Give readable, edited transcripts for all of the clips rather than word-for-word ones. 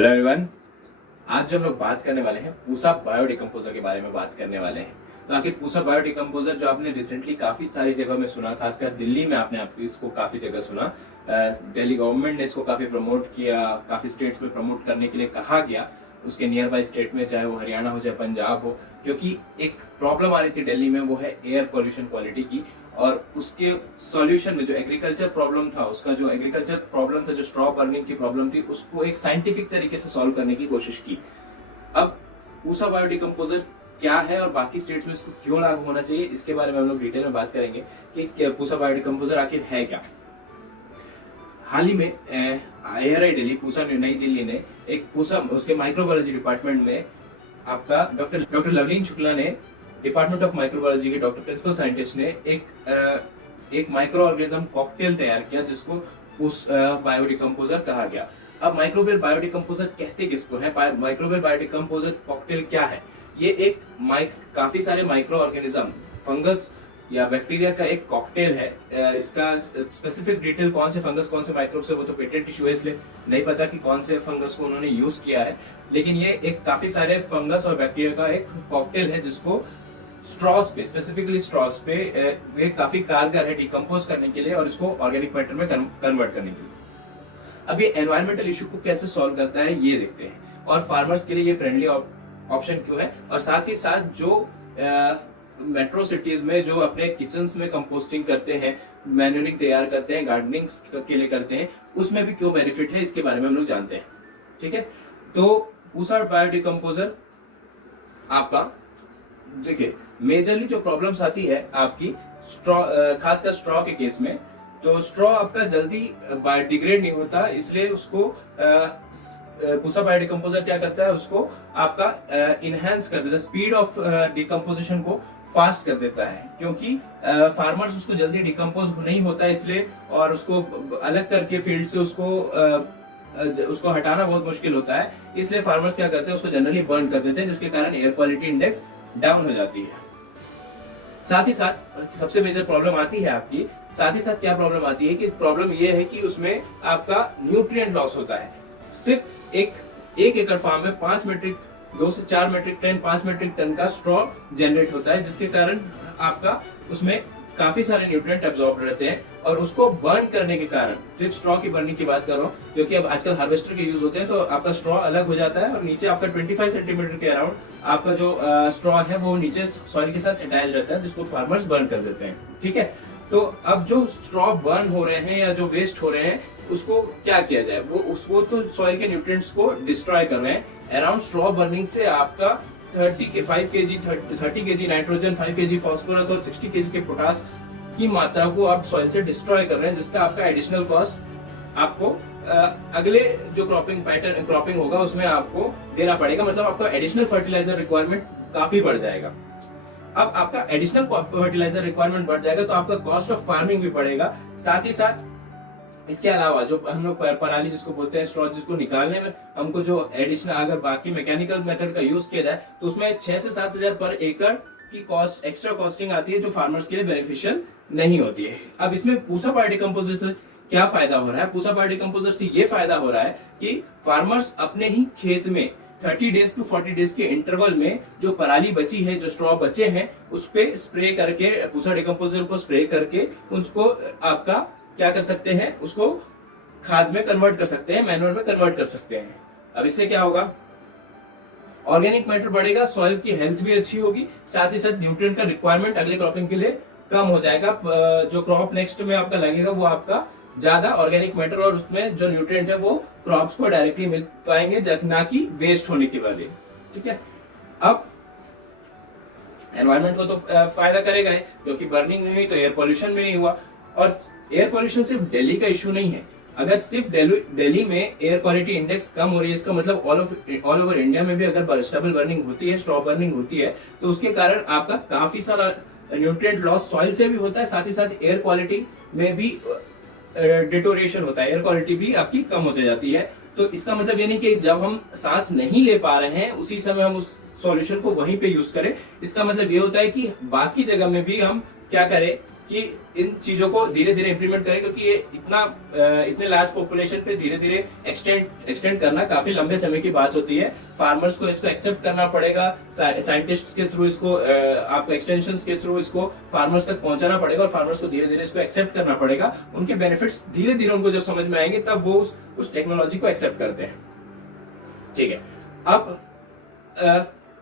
Hello everyone. आज जो हम लोग बात करने वाले हैं पूसा बायोडिकम्पोजर के बारे में बात करने वाले हैं। तो आखिर पूसा बायोडिकम्पोजर जो आपने रिसेंटली काफी सारी जगह में सुना, खासकर दिल्ली में आपने इसको काफी जगह सुना। दिल्ली गवर्नमेंट ने इसको काफी प्रमोट किया, काफी स्टेट्स में प्रमोट करने के लिए कहा गया, उसके नियर बाय स्टेट में, चाहे वो हरियाणा हो चाहे पंजाब हो, क्योंकि एक प्रॉब्लम आ रही थी दिल्ली में, वो है एयर पोल्यूशन क्वालिटी की। और उसके सॉल्यूशन में जो एग्रीकल्चर प्रॉब्लम था, उसका जो एग्रीकल्चर प्रॉब्लम था, जो स्ट्रॉ बर्निंग की प्रॉब्लम थी, उसको एक साइंटिफिक तरीके से सॉल्व करने की कोशिश की। अब पूसा बायोडिकम्पोजर क्या है और बाकी स्टेट्स में इसको क्यों लागू होना चाहिए, इसके बारे में हम लोग डिटेल में बात करेंगे कि पूसा बायोडिकम्पोजर आखिर है क्या। हाल ही में IRI दिल्ली, पूसा नई दिल्ली ने एक पूसा उसके माइक्रोबायोलॉजी डिपार्टमेंट में आपका डॉक्टर लवलीन शुक्ला ने, डिपार्टमेंट ऑफ माइक्रोबायोलॉजी के डॉक्टर प्रिंसिपल साइंटिस्ट ने एक माइक्रो ऑर्गेनिज्म कॉकटेल तैयार किया जिसको बायोडिकम्पोजर कहा गया। अब माइक्रोबियल बायोडिकम्पोजर कहते किसको है, माइक्रोबियल बायोडिकम्पोजर कॉकटेल क्या है? ये एक काफी सारे माइक्रो ऑर्गेनिज्म, फंगस या बैक्टीरिया का एक कॉकटेल है। इसका स्पेसिफिक डिटेल कौन से फंगस कौन से माइक्रोब से, वो तो पेटेंट इशू है, इसलिए नहीं पता कि कौन से फंगस को उन्होंने यूज किया है, लेकिन ये एक काफी सारे फंगस और बैक्टीरिया का एक कॉकटेल है जिसको स्ट्रॉस पे, स्पेसिफिकली स्ट्रॉस पे वे काफी कारगर है डिकम्पोज करने के लिए और इसको ऑर्गेनिक मैटर में कन्वर्ट करने के लिए। अब ये एनवायरमेंटल इशू को कैसे सॉल्व करता है ये देखते हैं, और फार्मर्स के लिए ये फ्रेंडली ऑप्शन क्यों है, और साथ ही साथ जो मेट्रो सिटीज में जो अपने किचन्स में कंपोस्टिंग करते हैं, मैन्यूरिंग तैयार करते हैं, गार्डनिंग के लिए करते हैं, उसमें भी क्यों बेनिफिट है, इसके बारे में हम लोग जानते हैं। ठीक है, तो पूसा बायोडिकम्पोजर आपका देखिए, मेजरली जो प्रॉब्लम्स आती है आपकी स्ट्रॉ, खासकर स्ट्रॉ के केस में, तो स्ट्रॉ आपका जल्दी डिग्रेड नहीं होता, इसलिए उसको पूसा बायोडिकम्पोजर क्या करता है, उसको आपका इनहेंस कर देता है, स्पीड ऑफ डिकम्पोजिशन को फास्ट कर देता है, क्योंकि फार्मर्स उसको जल्दी डिकम्पोज नहीं होता इसलिए, और उसको अलग करके फील्ड से उसको हटाना बहुत मुश्किल होता है, इसलिए फार्मर्स क्या करते हैं, उसको जनरली बर्न कर देते हैं, जिसके कारण एयर क्वालिटी इंडेक्स डाउन हो जाती है। साथ ही साथ सबसे मेजर प्रॉब्लम आती है आपकी, साथ ही साथ क्या प्रॉब्लम आती है कि प्रॉब्लम ये है कि उसमें आपका न्यूट्रिएंट लॉस होता है। सिर्फ एक एकड़ फार्म में 2 से 4 मेट्रिक टन, 5 मेट्रिक टन का स्ट्रॉ जनरेट होता है, जिसके कारण आपका उसमें काफी सारे न्यूट्रिएंट एब्जॉर्ब रहते हैं, और उसको बर्न करने के कारण, सिर्फ स्ट्रॉ की बर्निंग की बात कर रहा हूँ, क्योंकि अब आजकल हार्वेस्टर के यूज होते हैं, तो आपका स्ट्रॉ अलग हो जाता है और नीचे आपका 25 सेंटीमीटर के अराउंड आपका जो स्ट्रॉ है वो नीचे सॉइल के साथ अटैच रहता है, जिसको फार्मर्स बर्न कर देते हैं। ठीक है, तो अब जो स्ट्रॉ बर्न हो रहे हैं या जो वेस्ट हो रहे हैं, उसको क्या किया जाए, वो उसको तो सॉइल के न्यूट्रिएंट्स को डिस्ट्रॉय कर रहे हैं। अराउंड स्ट्रॉ बर्निंग से आपका 30 केजी नाइट्रोजन, 5 केजी फॉस्फोरस और 60 केजी के पोटास की मात्रा को आप सॉइल से डिस्ट्रॉय कर रहे हैं, जिसका आपका एडिशनल कॉस्ट आपको अगले जो क्रॉपिंग होगा उसमें आपको देना पड़ेगा, मतलब आपका एडिशनल फर्टिलाइजर रिक्वायरमेंट काफी बढ़ जाएगा। अब आपका एडिशनल फर्टिलाइजर रिक्वायरमेंट बढ़ जाएगा तो आपका कॉस्ट ऑफ फार्मिंग भी बढ़ेगा। साथ ही साथ इसके अलावा जो हम लोग पराली जिसको बोलते हैं, स्ट्रॉ, जिसको निकालने में हमको जो एडिशनल, अगर बाकी मैकेनिकल मेथड का यूज किया जाए तो उसमें 6 से 7 हजार पर एकड़ की कॉस्ट, एक्स्ट्रा कॉस्टिंग आती है, जो फार्मर्स के लिए बेनिफिशियल नहीं होती है। अब इसमें पूसा बायोडिकम्पोजर से क्या फायदा हो रहा है? पूसा बायोडिकम्पोजर से ये फायदा हो रहा है कि फार्मर्स अपने ही खेत में 30 डेज टू 40 डेज के इंटरवल में जो पराली बची है, जो स्ट्रॉ बचे हैं, उस पे स्प्रे करके, पूसा डिकम्पोजर को स्प्रे करके उसको आपका क्या कर सकते हैं, उसको खाद में कन्वर्ट कर सकते हैं, मैन्योर में कन्वर्ट कर सकते हैं। अब इससे क्या होगा, ऑर्गेनिक मैटर बढ़ेगा, सॉइल की हेल्थ भी अच्छी होगी, साथ ही साथ न्यूट्रिएंट का रिक्वायरमेंट अगले क्रॉपिंग के लिए कम हो जाएगा। जो क्रॉप नेक्स्ट में आपका लगेगा वो आपका ज्यादा ऑर्गेनिक मैटर और उसमें जो न्यूट्रिएंट है वो क्रॉप्स को डायरेक्टली मिल पाएंगे, ना कि वेस्ट होने की वजह। ठीक है, अब एनवायरमेंट को तो फायदा करेगा ही, क्योंकि बर्निंग नहीं हुई तो एयर पोल्यूशन भी नहीं हुआ। और एयर पोल्यूशन सिर्फ दिल्ली का इशू नहीं है, अगर सिर्फ दिल्ली में एयर क्वालिटी इंडेक्स कम हो रही है, इसका मतलब ऑल ओवर इंडिया में भी अगर बर्स्टेबल बर्निंग होती है, स्ट्रॉ बर्निंग होती है, तो उसके कारण आपका काफी सारा न्यूट्रिएंट लॉस सॉइल से भी होता है, साथ ही साथ एयर क्वालिटी में भी डिटोरेशन होता है, एयर क्वालिटी भी आपकी कम होती जाती है। तो इसका मतलब ये नहीं कि जब हम सांस नहीं ले पा रहे हैं उसी समय हम उस सॉल्यूशन को वहीं पे यूज करें, इसका मतलब ये होता है कि बाकी जगह में भी हम क्या करें कि इन चीजों को धीरे धीरे इंप्लीमेंट करें, क्योंकि ये इतने लार्ज पॉपुलेशन पे धीरे धीरे एक्सटेंड करना काफी लंबे समय की बात होती है। फार्मर्स को इसको एक्सेप्ट करना पड़ेगा, साइंटिस्ट के थ्रू इसको आपको एक्सटेंशन के थ्रू इसको फार्मर्स तक पहुंचाना पड़ेगा, और फार्मर्स को धीरे धीरे इसको एक्सेप्ट करना पड़ेगा। उनके बेनिफिट्स धीरे धीरे उनको जब समझ में आएंगे तब वो उस टेक्नोलॉजी को एक्सेप्ट करते हैं। ठीक है, अब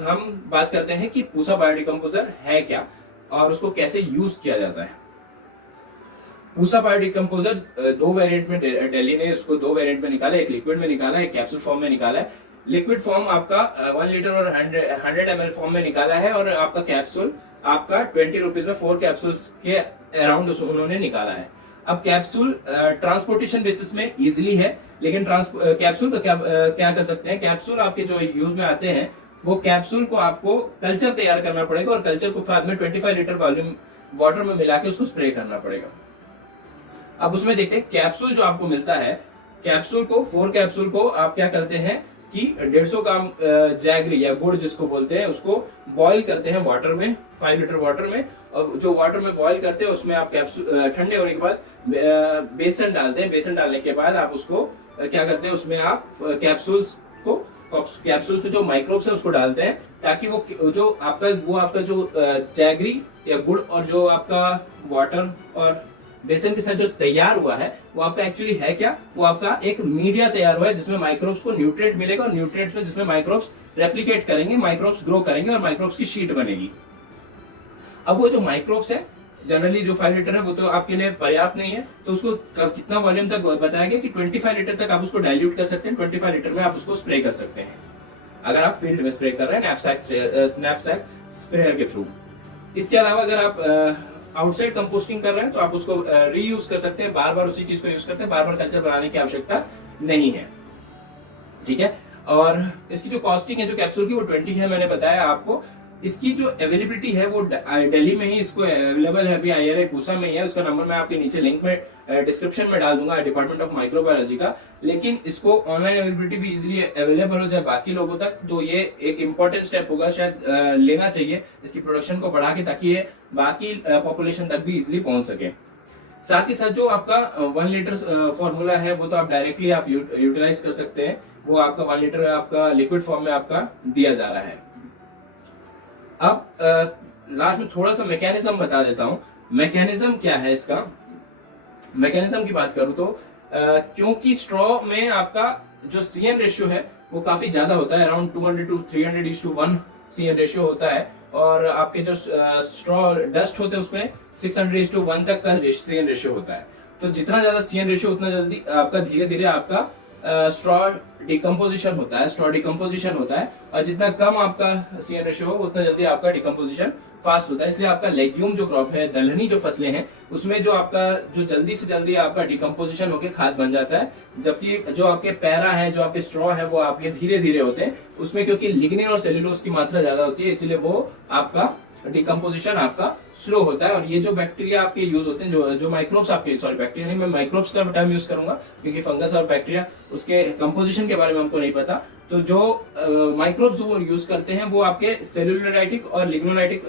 हम बात करते हैं कि पूसा बायोडिकम्पोजर है क्या और उसको कैसे यूज किया जाता है। पूसा बायोडिकम्पोजर दो वेरिएंट में दिल्ली ने उसको दो वेरिएंट में निकाला, एक लिक्विड में निकाला है, एक कैप्सूल फॉर्म में निकाला है। लिक्विड फॉर्म आपका 1 लीटर और 100 ml फॉर्म में निकाला है, और आपका कैप्सूल आपका 20 रुपीज में 4 कैप्सूल के अराउंड उन्होंने निकाला है। अब कैप्सूल ट्रांसपोर्टेशन बेसिस में इजिली है, लेकिन कैप्सूल का क्या कर सकते हैं, कैप्सूल आपके जो यूज में आते हैं वो कैप्सूल को आपको कल्चर तैयार करना पड़ेगा, और कल्चर को बाद में 25 लीटर वॉल्यूम वाटर में मिला के उसको स्प्रे करना पड़ेगा। अब उसमें देखते हैं कैप्सूल जो आपको मिलता है, कैप्सूल को 4 कैप्सूल को आप क्या करते हैं कि 150 ग्राम जैगरी या गुड़ जिसको बोलते हैं उसको बॉईल करते हैं वाटर में, 5 लीटर वाटर में, और जो वाटर में बॉईल करते हैं उसमें आप कैप्सूल ठंडे होने के बाद बेसन डालते हैं। बेसन डालने के बाद आप उसको क्या करते हैं, उसमें आप कैप्सूल के जो माइक्रोब्स है उसको डालते हैं, ताकि वो आपका जो जैगरी या गुड़ और जो आपका वाटर और बेसन के साथ जो तैयार हुआ है वो आपका एक्चुअली है क्या, वो आपका एक मीडिया तैयार हुआ है जिसमें माइक्रोब्स को न्यूट्रिएंट मिलेगा, और न्यूट्रिएंट्स में जिसमें माइक्रोब्स रेप्लिकेट करेंगे, माइक्रोब्स ग्रो करेंगे और माइक्रोब्स की शीट बनेगी। अब वो जो माइक्रोब्स है जनरली जो 5 लीटर है वो तो आपके लिए पर्याप्त नहीं है, तो उसको कितना वॉल्यूम तक बताया गया कि 25 लीटर तक आप उसको डाइल्यूट कर सकते हैं। 25 लीटर में आप उसको स्प्रे कर सकते हैं अगर आप फील्ड में स्प्रे कर रहे हैं स्नैपसैक स्प्रेयर के थ्रू। इसके अलावा अगर आप आउटसाइड कंपोस्टिंग कर रहे हैं तो आप उसको रीयूज कर सकते हैं, बार बार उसी चीज को यूज करते हैं, बार बार कल्चर बनाने की आवश्यकता नहीं है। ठीक है, और इसकी जो कॉस्टिंग है जो कैप्सूल की वो 20 है, मैंने बताया आपको। इसकी जो अवेलेबिलिटी है वो दिल्ली में ही इसको अवेलेबल है, अभी IRI पूसा में ही है। उसका नंबर मैं आपके नीचे लिंक में डिस्क्रिप्शन में डाल दूंगा, डिपार्टमेंट ऑफ माइक्रोबायोलॉजी का। लेकिन इसको ऑनलाइन अवेलेबिलिटी भी इजीली अवेलेबल हो जाए बाकी लोगों तक, तो ये एक इंपॉर्टेंट स्टेप होगा, शायद लेना चाहिए इसकी प्रोडक्शन को बढ़ा के, ताकि ये बाकी पॉपुलेशन तक भी इजिली पहुंच सके। साथ ही साथ जो आपका 1 लीटर फॉर्मूला है वो तो आप डायरेक्टली आप यूटिलाइज कर सकते हैं, वो आपका 1 लीटर आपका लिक्विड फॉर्म में आपका दिया जा रहा है। अब लास्ट में थोड़ा सा मैकेनिज्म बता देता हूं। मैकेनिज्म क्या है इसका, मैकेनिज्म की बात करूं तो क्योंकि स्ट्रॉ में आपका जो CN रेशियो है वो काफी ज्यादा होता है, अराउंड 200 to 300:1 CN रेशियो होता है, और आपके जो स्ट्रॉ डस्ट होते हैं उसमें 600:1 तक का CN रेशियो होता है। तो जितना ज्यादा CN रेशियो उतना जल्दी आपका धीरे धीरे आपका स्ट्रॉ डिकम्पोजिशन होता है, और जितना कम आपका CN रेशियो हो उतना जल्दी आपका डिकम्पोजिशन फास्ट होता है। इसलिए आपका लेग्यूम जो क्रॉप है, दलहनी जो फसलें हैं, उसमें जो आपका जो जल्दी से जल्दी आपका डिकम्पोजिशन होकर खाद बन जाता है, जबकि जो आपके पैरा है, जो आपके स्ट्रॉ है, वो आपके धीरे धीरे होते हैं। उसमें क्योंकि लिग्निन और सेल्यूलोज की मात्रा ज्यादा होती है, इसलिए वो आपका डिकम्पोजिशन आपका स्लो होता है। और ये जो बैक्टीरिया आपके यूज होते हैं, जो माइक्रोब्स आपके, सॉरी बैक्टीरिया नहीं, मैं माइक्रोब्स का टर्म यूज करूंगा क्योंकि फंगस और बैक्टीरिया उसके कंपोजिशन के बारे में हमको नहीं पता। तो जो माइक्रोब्स वो यूज करते हैं वो आपके सेल्यूलोलाइटिक और लिग्नोलाइटिक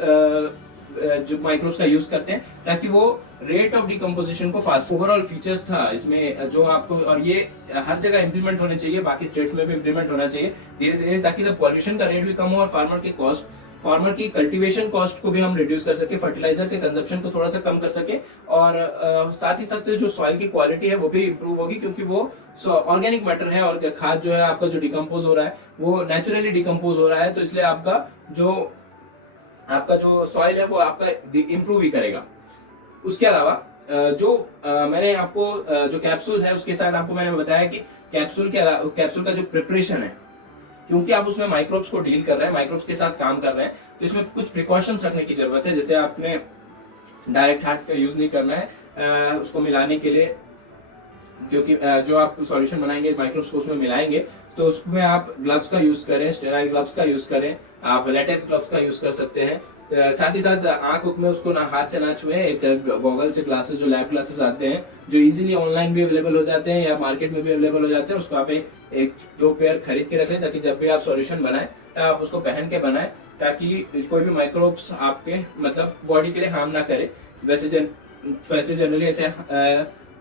जो माइक्रोब्स का यूज करते हैं, ताकि वो रेट ऑफ डिकम्पोजिशन को फास्ट। ओवरऑल फीचर्स था इसमें जो आपको, और ये हर जगह इंप्लीमेंट होने चाहिए, बाकी स्टेट्स में भी इंप्लीमेंट होना चाहिए धीरे धीरे, ताकि पॉल्यूशन का रेट भी कम हो और फार्मर की कल्टीवेशन कॉस्ट को भी हम रिड्यूस कर सके, फर्टिलाइजर के कंजप्शन को थोड़ा सा कम कर सके, और साथ ही साथ जो सॉइल की क्वालिटी है वो भी इंप्रूव होगी, क्योंकि वो ऑर्गेनिक मैटर है, और खाद जो है आपका जो डिकम्पोज हो रहा है वो नेचुरली डिकम्पोज हो रहा है, तो इसलिए आपका जो सॉइल है वो आपका इंप्रूव ही करेगा। उसके अलावा मैंने आपको जो कैप्सूल है उसके साथ आपको मैंने बताया कि कैप्सूल का जो प्रिपरेशन है, क्योंकि आप उसमें माइक्रोब्स को डील कर रहे हैं, माइक्रोब्स के साथ काम कर रहे हैं, तो इसमें कुछ प्रिकॉशंस रखने की जरूरत है। जैसे आपने डायरेक्ट हाथ का यूज नहीं करना है उसको मिलाने के लिए, क्योंकि जो आप सॉल्यूशन बनाएंगे माइक्रोब्स को उसमें मिलाएंगे, तो उसमें आप ग्लव्स का यूज करें, स्टेराइल ग्लव्स का यूज करें, आप लेटेक्स ग्लव्स का यूज कर सकते हैं। साथ ही साथ आंख में उसको ना हाथ से ना छुए, एक गॉगल से ग्लासेस, जो लैब ग्लासेस आते हैं जो इजीली ऑनलाइन भी अवेलेबल हो जाते हैं या मार्केट में भी अवेलेबल हो जाते हैं, उसको आप 1-2 पेयर खरीद के रख लें, ताकि जब भी आप सॉल्यूशन बनाएं तब आप उसको पहन के बनाएं, ताकि कोई भी माइक्रोब्स आपके मतलब बॉडी के लिए हार्म ना करे। वैसे वैसे जनरली ऐसे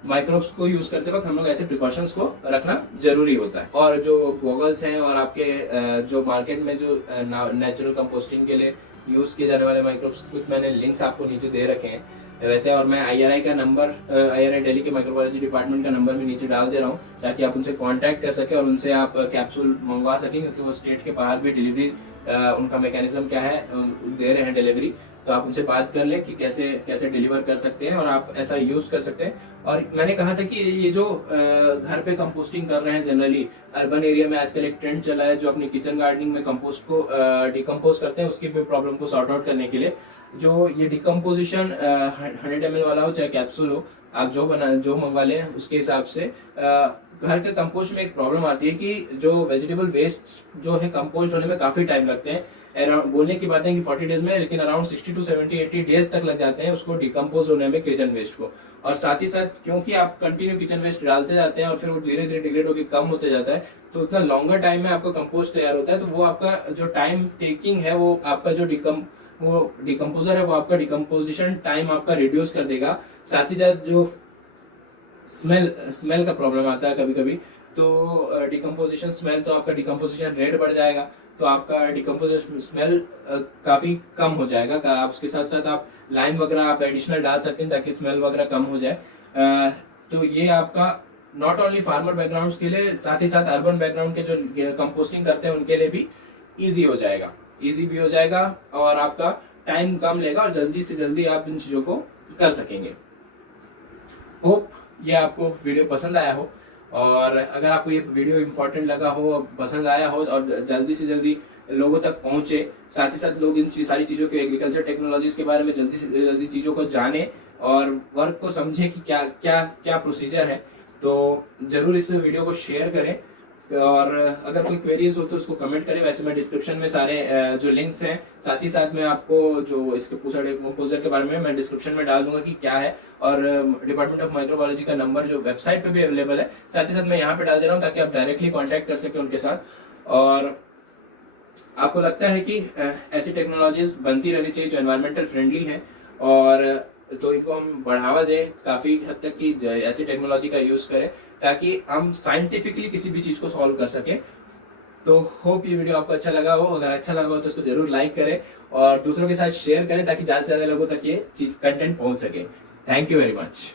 माइक्रोब्स को यूज करते वक्त हम लोग ऐसे प्रिकॉशंस को रखना जरूरी होता है। और जो गॉगल्स हैं और आपके जो मार्केट में जो नेचुरल कंपोस्टिंग के लिए यूज किए जाने वाले माइक्रोब्स, कुछ मैंने लिंक्स आपको नीचे दे रखे हैं वैसे। और मैं IRI का नंबर, IRI दिल्ली के माइक्रोबायोलॉजी डिपार्टमेंट का नंबर भी नीचे डाल दे रहा हूँ, ताकि आप उनसे कांटेक्ट कर सके और उनसे आप कैप्सूल मंगवा सकें, क्योंकि वो स्टेट के बाहर भी डिलीवरी उनका मैकेनिज्म क्या है, दे रहे हैं डिलीवरी। तो आप उनसे बात कर लें कि कैसे कैसे डिलीवर कर सकते हैं और आप ऐसा यूज कर सकते हैं। और मैंने कहा था कि ये जो घर पे कंपोस्टिंग कर रहे हैं, जनरली अर्बन एरिया में आजकल एक ट्रेंड चला है, जो अपनी किचन गार्डनिंग में कंपोस्ट को डिकम्पोज करते हैं, उसकी भी प्रॉब्लम को सॉर्ट आउट करने के लिए जो ये डिकम्पोजिशन 100 ml वाला हो चाहे कैप्सूल हो, आप जो मंगवा लें उसके हिसाब से। घर के कंपोस्ट में एक प्रॉब्लम आती है कि जो वेजिटेबल वेस्ट जो है कंपोस्ट होने में काफी टाइम लगते हैं। बोलने की बात है कि 40 डेज में, लेकिन अराउंड 60 to 70 80 डेज तक लग जाते हैं उसको डिकम्पोज होने में, किचन वेस्ट को। और साथ ही साथ क्योंकि आप कंटिन्यू किचन वेस्ट डालते जाते हैं और फिर वो धीरे धीरे डिग्रेड होकर कम होते जाता है, तो उतना लॉन्गर टाइम में आपका कंपोस्ट तैयार होता है। तो वो आपका जो टाइम टेकिंग है, वो आपका जो डिकम्पोजर है, वो आपका डिकम्पोजिशन टाइम आपका रिड्यूस कर देगा। साथ ही साथ जो स्मेल का प्रॉब्लम आता है कभी कभी, तो डिकम्पोजिशन स्मेल, तो आपका डिकम्पोजिशन रेट बढ़ जाएगा, तो आपका डिकम्पोजिशन स्मेल काफी कम हो जाएगा। आप उसके साथ साथ आप लाइम वगैरह आप एडिशनल डाल सकते हैं ताकि स्मेल वगैरह कम हो जाए। तो ये आपका नॉट ओनली फार्मर बैकग्राउंड के लिए, साथ ही साथ अर्बन बैकग्राउंड के जो कंपोस्टिंग करते हैं उनके लिए भी इजी हो जाएगा, इजी भी हो जाएगा और आपका टाइम कम लेगा और जल्दी से जल्दी आप इन चीजों को कर सकेंगे। होप ये आपको वीडियो पसंद आया हो, और अगर आपको ये वीडियो इंपॉर्टेंट लगा हो, पसंद आया हो और जल्दी से जल्दी लोगों तक पहुंचे, साथ ही साथ लोग इन सारी चीजों के एग्रीकल्चर टेक्नोलॉजीज के बारे में जल्दी से जल्दी चीजों को जाने और वर्क को समझे कि क्या क्या क्या प्रोसीजर है, तो जरूर इस वीडियो को शेयर करें। और अगर कोई क्वेरीज हो तो उसको कमेंट करें। वैसे मैं डिस्क्रिप्शन में सारे जो लिंक्स हैं, साथ ही साथ मैं आपको जो इसके पूसा डिकम्पोजर के बारे में मैं डिस्क्रिप्शन में डाल दूंगा कि क्या है, और डिपार्टमेंट ऑफ माइक्रोबायोलॉजी का नंबर जो वेबसाइट पे भी अवेलेबल है, साथ ही साथ मैं यहाँ पे डाल दे रहा हूँ ताकि आप डायरेक्टली कॉन्टेक्ट कर सके उनके साथ। और आपको लगता है कि ऐसी टेक्नोलॉजीज बनती रहनी चाहिए जो एनवायरमेंटल फ्रेंडली है, और तो इनको हम बढ़ावा दें काफी हद तक कि ऐसी टेक्नोलॉजी का यूज करें ताकि हम साइंटिफिकली किसी भी चीज को सॉल्व कर सके। तो होप ये वीडियो आपको अच्छा लगा हो। अगर अच्छा लगा हो तो इसको जरूर लाइक करें और दूसरों के साथ शेयर करें ताकि ज्यादा से ज्यादा लोगों तक ये चीज कंटेंट पहुंच सके। Thank you very much.